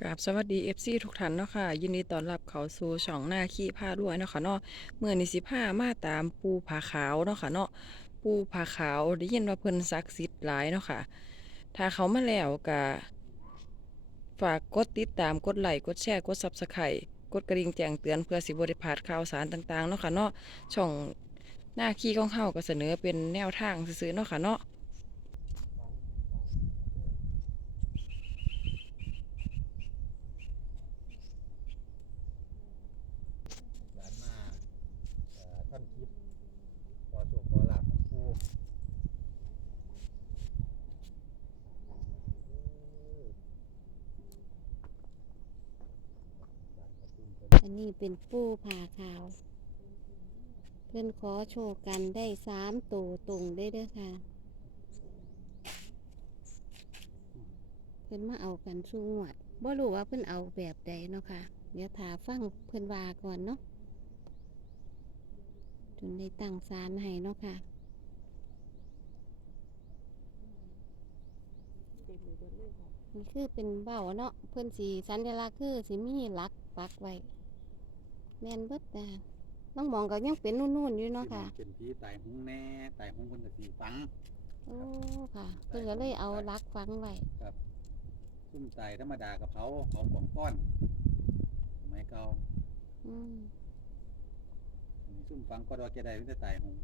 กราบสวัสดี FC ทุกท่านเนาะค่ะ ยินดีต้อนรับเข้าสู่ช่องหน้าขี้ผ้ารวยเนาะค่ะเนาะเมื่อนี้สิผ้ามาตามปูผาขาวเนาะค่ะเนาะปูผาขาวได้ยินว่าเพิ่นศักดิ์สิทธิ์หลายเนาะค่ะ ถ้าเขามาแล้วก็ฝากกดติดตามกดไลค์กดแชร์กด Subscribe กดกระดิ่งแจ้งเตือนเพื่อสิบ่ได้พลาดข่าวสารต่างๆเนาะค่ะเนาะช่องหน้าขี้ของเฮาก็เสนอเป็นแนวทางซื่อๆเนาะค่ะเนาะ หลานมาเอ่อท่านคิดขอโชคขอลาบของผู้ อันนี้เป็นปูผ่าขาว เพื่อนขอโชว์กันได้สามตัวตรงได้เด้อค่ะ เพื่อนมาเอากันสู้งวดบ่รู้ว่าเพื่อนเอาแบบใดเนาะค่ะ เดี๋ยวถาฟังเพื่อนว่าก่อนเนาะจนได้ตั้งศาลให้เนาะค่ะนี่คือเป็นเบ้าเนาะเพื่อนสีสัญลักษณ์คือสีมีหลักปักไว้ แม่นเบิดแต่น้องมองก็ยังเป็นนุ่นๆอยู่เนาะค่ะ เป็นผีตายหงแน่ตายหงคนกับสีฟัง โอ้ค่ะเพิ่นก็เลยเอาหลักฟังไว้ซุ่มตายธรรมดากับเขาเขาของก้อนสมัยเก่าอืมอันนี้ซุ่มฟังก็ดอกแกได้ไม่ได้ตายหง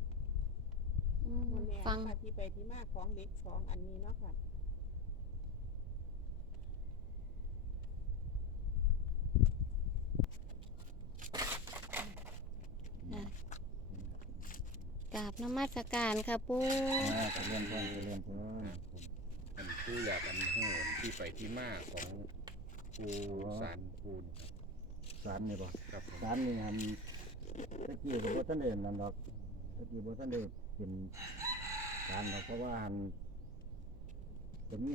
อืมมันแม่ฟังค่ะที่ไปที่มาของเล็กสองอันนี้เนาะค่ะ กราบนมัสการค่ะปู่อ่าเรื่องเรื่องเรื่องเรื่องผมผู้อยากอันเหินที่ไปที่มาของปูสารปูนสารนี่ป่ะครับผมสารนี่ฮันตะกี้กับว่าท่านเด่นนั่นดอกตะกี้ว่าท่านเด่นเป็นสารดอกเพราะว่าฮันจะมี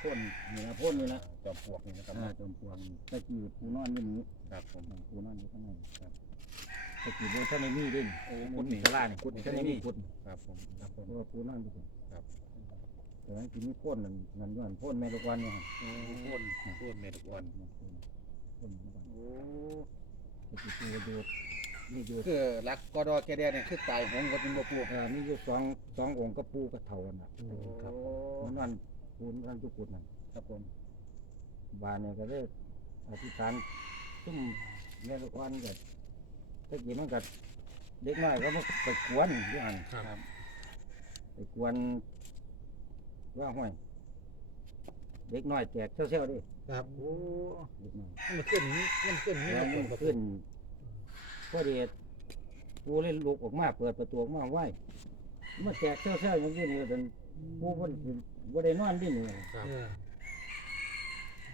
พ่นนี่นะพ่นนี่นะจอมปลวกนี่นะครับอ่าจอมปลวกตะกี้ปูนอนอยู่นี้ครับผมปูนอนอยู่ข้างในครับ ตะกี้บ่ท่านได้มีด้วยโอ้คุคุดดนี่นี่กะลานี่คุดนี่ท่าท่านนได้ได้มีมีคุดครับผมครับผมเพราะว่าปูนอนอยู่พุ่นครับแต่ว่าที่มีพ่นนั่นนั่นย้อนพ่นแม่ลูกวันเนี่ยฮะโอ้พ่นพ่นเมตุกวันพ่นพ่นแม่ลูกวันโอ้ตะกี้ปูดูนี่อยู่คือรักกอดอแกเดียเนี่ยคือตายหงก็เป็นบ่ปูเอ่อมีอยู่สองสององค์ก็ปูกับเถาน่ะโอ้ครับมันนั่นปูนนั่นทุกปุดนั่นครับผมบานเนี่ยก็เลยอธิษฐานซุ่มแม่ลูกวันก็ ตะกี้มันก็เด็กน้อยก็มาไปกวนอยู่หันครับ ไปกวนว่าห้วยเด็กน้อยแตกเซี่ยวๆดิครับโอ้เด็กน้อยมันขึ้นมันขึ้นนี่แล้วนะมันขึ้นพอดีปูเล่นลูกออกมาเปิดประตูออกมาไหวมาแตกเซี่ยวๆอย่างนี้นี่จนปูบ่ได้บ่ได้นอนดินี่ครับ เออ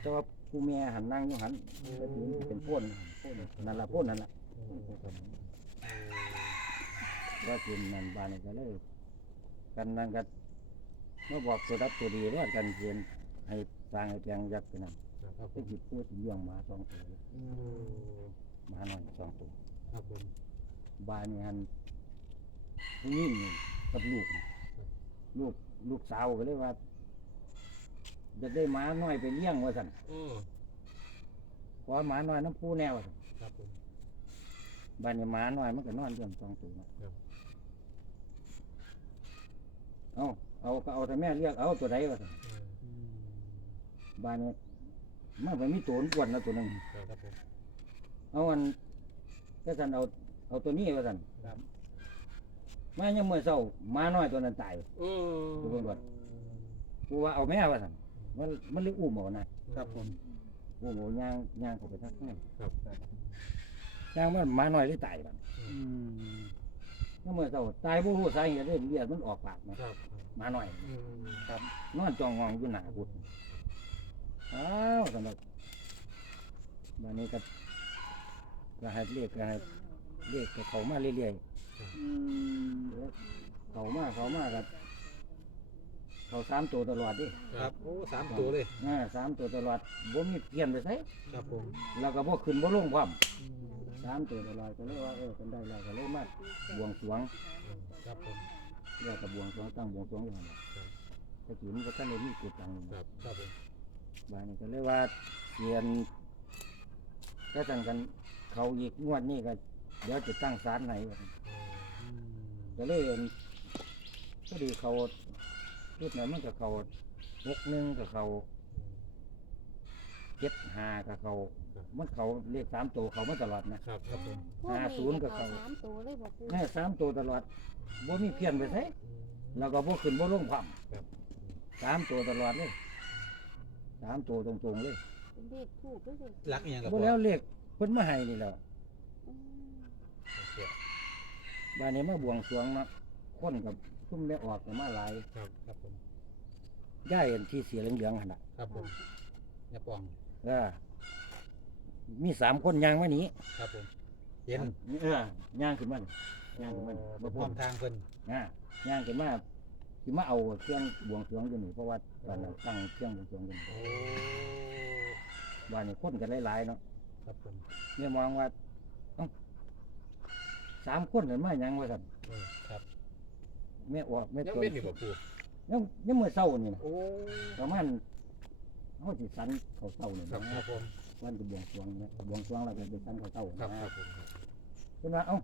แต่ว่าปูแม่หันนั่งอยู่หันก็ถึงเป็นพ่นพ่นนั่นละพ่นนั่นละ ว่าเป็นนั่นบานนี่ก็เลยกันนั่นก็มาบอกตัวรับตัวดีว่ากันเรียนให้สร้างให้แปลงยักษ์กันนั่นครับผไปมจิบพูดถึงเรื่องหมาสองตัวอืมหมาหน่อยสองตัวครับผมบานนี่หันผู้หญิงนี่กับลูกนี่ลูกลูกสาวก็เลยว่าจะได้หมาน้อยไปเลี้ยงว่าสั่นโอ้ขอหมาน้อยน้ำผู้แนวว่าสั่นครับผม บานนี่หมาน้อยมันก็นอนเรื่องสองตัวเนาะครับ เอาเอาก็เอาแต่แม่เรียกเอาตัวใดว่าสั่นเอออืมบานนี่มันไปมีตัวอ้วนแล้วตัวหนึ่งครับผมเอาอันก็สั่นเอาเอาตัวนี้ว่าสั่นครับ มายังเมื่อเช้าหมาน้อยตัวนั้นตายโอ้ดูเบิ่งก่อนกูว่าเอาแม่ว่าสั่นมันมันเลยอุ้มเอานะครับผม อุ้มเอาย่างย่างเข้าไปทักแม่ครับครับ ย่างมันหมาน้อยเลยตายบัดอืมยังเมื่อเช้าตายบ่รู้สาเหตุเลยเลือดมันออกปากนะครับ หมาน้อย อืมครับนอนจองงองอยู่หน้าพุทธอ้าวสำหรับบัดนี้ก็ก็ให้เรียกก็ให้เรียกก็เข้ามาเรื่อยอืมๆเข้ามาเข้ามากับเขาสามตัวตลอดดิครับ โอ้สามตัวเลย อ่าสามตัวตลอดบ่มีเปลี่ยนไปไสครับผมแล้วก็บ่ขึ้นบ่ลงพร้อมอืม สามตัวตลอดก็เลยว่าเออกันได้แล้วก็เลยมาบวงสรวงครับผมแล้วก็บวงสรวงตั้งบวงสรวงอยู่นั่นแหละแต่กี้มันก็ท่านได้มีกุฏตังครับครับผมบ้านนี้ก็เลยว่าเรียนก็ตั้งกันเขาอีกงวดนี้ก็เดี๋ยวจะตั้งศาลไหนว่าซั่นอืมก็เลยเห็นก็ดีเขาชุดนั้นมันก็เขาหกหนึ่งกับเขา เจ็ดห้ากับเขามันเขาเลขสามตัวเขามาตลอดนะ ครับครับผมพวกห้าศูนย์กับเขา สามตัวเลยบอกปูแม่สามตัวตลอดบ่มีเพี้ยนไปใช่แล้วก็บ่ขึ้นบ่ลงความครับสามตัวตลอดเลยสามตัวตรงๆเลยเป็นเลขถูกด้วยสิรักอหย่างกับบ่แล้วเลขเพิ่นมาให้นี่แหล้วอืมบ้านนี้มาบวงสรวงเนาะคนกับซุ่มได้ออกก็มาหลายครับครับผมย่ายอันที่เสียเหลืองๆหั่นน่ะครับผมอย่าปอง เออมีสามคนย่างมานี้ครับผมเห็นเออย่างขึ้นมานี่ย่างขึ้นมานี่บ่บ่พพร้ร้ออมมทางเพิ่นอ่าย่างขึ้นมาสิมาเอาเครื่องบวงสรวงอยู่นี่เพราะว่าตอนนั้นตั้งเครื่องบวงสรวงอยู่นี่โอ้บ้านนี้คนกันหลายๆเนาะครับผมเนี่ยมองว่าเอ้าสามคนกันมาหยังว่าซั่นเออครับแม่ออกแม่ยังตัวเป็นอยู่บ่ปูยังยังมื้อเช้านี่นะโอ้ประมาณ เฮาสิสันเขาเช้านี่ครับนะครับผมวันจะบวงสรวงนะบวงสรวงแล้วก็ไปสันเขาเช้าครับนะครับผมครับเพิ่นว่าเอ้า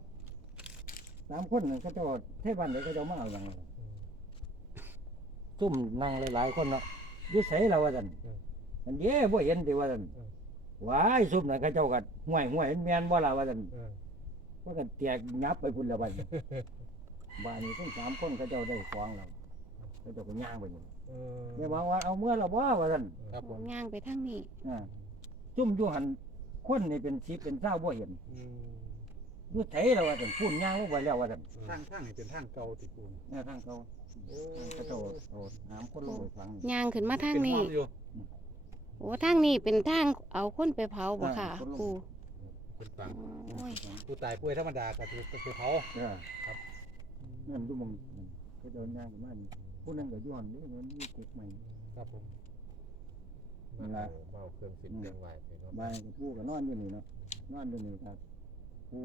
สามคนนั่นเขาเจ้าเทศบ้านเดี๋ยวเขาเจ้ามาเอาหยังล่ะอืมซุ่มนั่งหลายๆคนเนาะอยู่ไสแล้วว่าซั่นอืมมันเย้บ่เห็นติว่าซั่นอืมว้ายซุ่มนั่นเขาเจ้าก็ห่วยห่วยแม่นบ่ล่ะว่าซั่นเออว่ากันแตกยับไปพุ่นแล้วบัดนี้บ้านนี้ทั้งสามคนเขาเจ้าได้ฟ้องแล้วเขา เจ้าก็ย่างไปนี่เอแม่อบอกว่าเอาเมื่อแล้วบ่ว่าซั่นครับผมย่างไปทางนี้อ่าซุ่มอยู่หันคนนี่เป็น10เป็น20บ่เห็นอืมอยู่ไสแล้วว่าซั่นพุ่นย่างลงไปแล้วว่าซั่นทางทางนี่เป็นทางเก่าติปูนแน่ทางเขาโอ้เขาเจ้าเอาน้ำคนลงไปฟังนี่ย่างขึ้นมาทางเป็นนี้ ห้องอยู่ โอ้ทางนี้เป็นทางเอาคนไปเผาบ่ค่ะปูเป็นฝั่งโอ้ยผู้ตายป่วยธรรมดาก็คือไปเผาเออครับนั่นดูมึงเขาเจ้าย่างขึ้นมานี่ ผู้นั้นก็ย้อนนี่มันมีกุกใหม่ ครับผมนั่นล่ะเมาเครื่องสิบเครื่องไหวไปเนาะบ้านก็ผู้ก็นอนอยู่นี่เนาะนอนอยู่นี่ครับผู้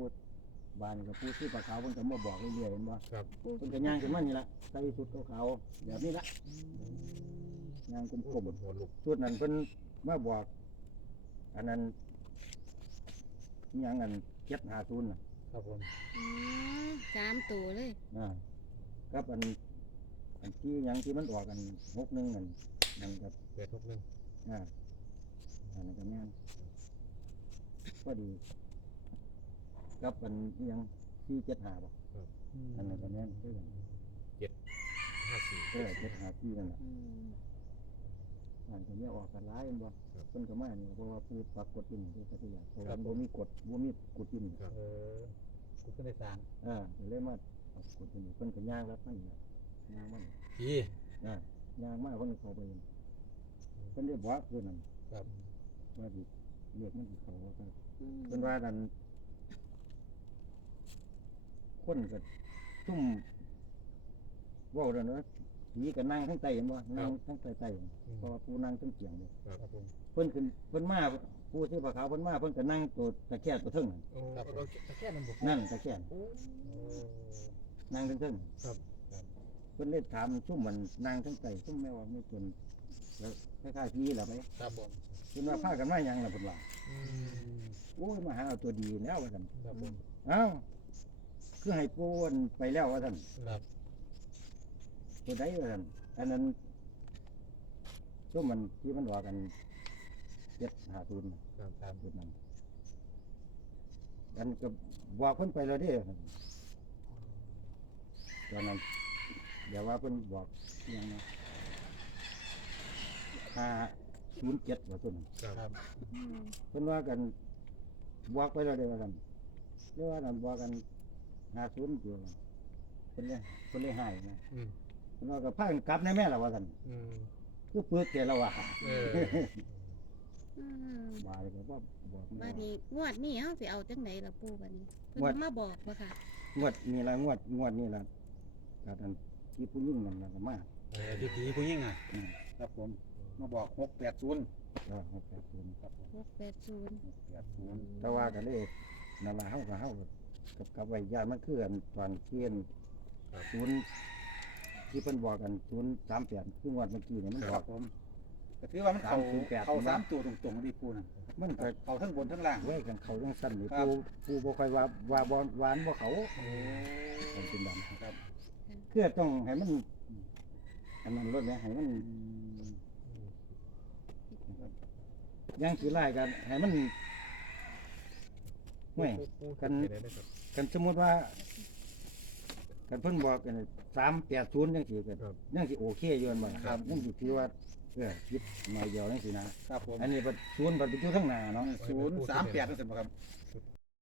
บ้านก็ผู้ที่ปลาขาวเพิ่นก็มาบอกเรื่อยๆเห็นบ่ครับปูเพิ่นก็ย่างขึ้นมานี่ละใส่ชุดขาวๆแบบนี้ละย่างกลโอ้มบนหัวลุกๆชุดนั้นเพิ่นมาบอก อันนั้นอิหยังอัน750น่ะ ครับผม อืมสามตัวเลย อ่ากับอัน อันที่หยังที่มันออกกัน61นั่นนั่นก็เปิดทุกหนึงอ่าอันนั้นก็แม่นก็ดีกับอันอิหยัง475บ่อันนั้นก็แม่นคือกันห้าสี่เออ754นั่นน่ะอืมอันก็ไม่ออกกันหลายแม่นบ่เพิ่นก็มานี่เพราะว่าผู้ปรากฏอยู่นี่คือพัทยาเพราะว่าบ่มีกฎบ่มีกฎอยู่นี่เออกูก็ได้สร้าง อ่าก็เลยมาเอากฎอยู่นี่เพิ่นก็ย่างรับมันนี่ล่ะ ย่างมันผีอ่าย่างมาเพิ่นก็เข้าไปนี่เพิ่นได้บอกคือนั่นครับว่าสิเรียกมันสิเข้าว่ากันอืมเพิ่นว่ากันคนก็ซุ่มเว้าแล้วเนาะผีก็นั่งทั้งใต้เห็นบ่นั่งทั้งใต้ใต้เพราะว่าผู้นั่งทั้งเตียงเลยครับผมเพิ่นขึ้นเพิ่นมาผู้ที่ผ้าขาวเพิ่นมาเพิ่นก็นั่งตัวตะแคงตัวเทึงนั่นโอ้ครับผมแค่นั้นบ่นั่นตะแคงโอ้นั่งทั้งเทึงครับ เพิ่นเลยถามซุ่มมันนั่งทั้งใต้ซุ่มแม่ว่าไม่จนแล้วคล้ายๆพี่ล่ะไปครับผมเพิ่นว่าพากันมาหยังล่ะเพิ่นว่าอืมโอ้ยมาหาเอาตัวดีแล้วว่าซั่นครับผมเอ้าคือให้ปูนไปแล้วว่าซั่นครับตัวใดว่าซั่นอันนั้นซุ่มมันที่มันว่ากัน750น่ะครับครับจุดนั้นอันก็บอกเพิ่นไปแล้วเด้ตอนนั้น เดี๋ยวว่าเพิ่นบอกอิหยังนะห้าศูนย์เจ็ดว่าต้นครับอืมเพิ่นว่ากันบอกไปแล้วเด้ว่ากันเรียกว่ากันบอกกันห้าศูนย์เดียวกันเพิ่นเลยเพิ่นเลยใหายนะอืมเพิ่นว่าก็พากันกลับในแม่ละว่ากันอืมคือปึกแกแล้วว่าเอออืมว่าเลยก็บ่บอกบัดนี้งวดนี้เฮาสิเอาจังไดล่ะปูบัดนี้เพิ่งวดนมาบอกบ่ค่ะ งวดนี่ละงวดงวดนี่ละการอัน ที่ผู้ยิ่งนั่นน่ะก็มาเออที่ผีผู้หญิงอะอืมครับผมมาบอกหกแปดศูนย์ก็หกแปดศูนย์ครับผม680แปดศูนย์แต่ว่าก็เลยนั่นล่ะเฮาก็เฮากับกับไว้ญาติมันคืออันตอนเทียนศูนย์ที่เพิ่นบอกกันศูนย์สามแปดคืองวดเมื่อกี้นี่มันบอกผมก็ถือว่ามันเขา308 เขาสามตัวตรงๆที่ปูน่ะมันก็เขาทั้งบนทั้งล่าง ไว้กันเขาจังสั้นนี่ครับปูปูบ่ค่อยว่าว่าบ่หวานบ่เขาโอ้มันเป็นดำครับเพื่อต้องให้มันให้มันลดเนี่ยให้มันย่างขี้ไล่กันให้มันห่วยกันกันสมมติว่า กันเพิ่นบอกกันสามแปดศูนย์ยังสิกันยังสิโอเคอยู่อันบ่ครับยังสิถือว่าเออคิดมาเดียวยังสินะครับผมอันนี้บัดศูนย์บัดไปอยู่ทั้งหน้าเนาะศูนย์สามแปดนั่นสิบ่ครับ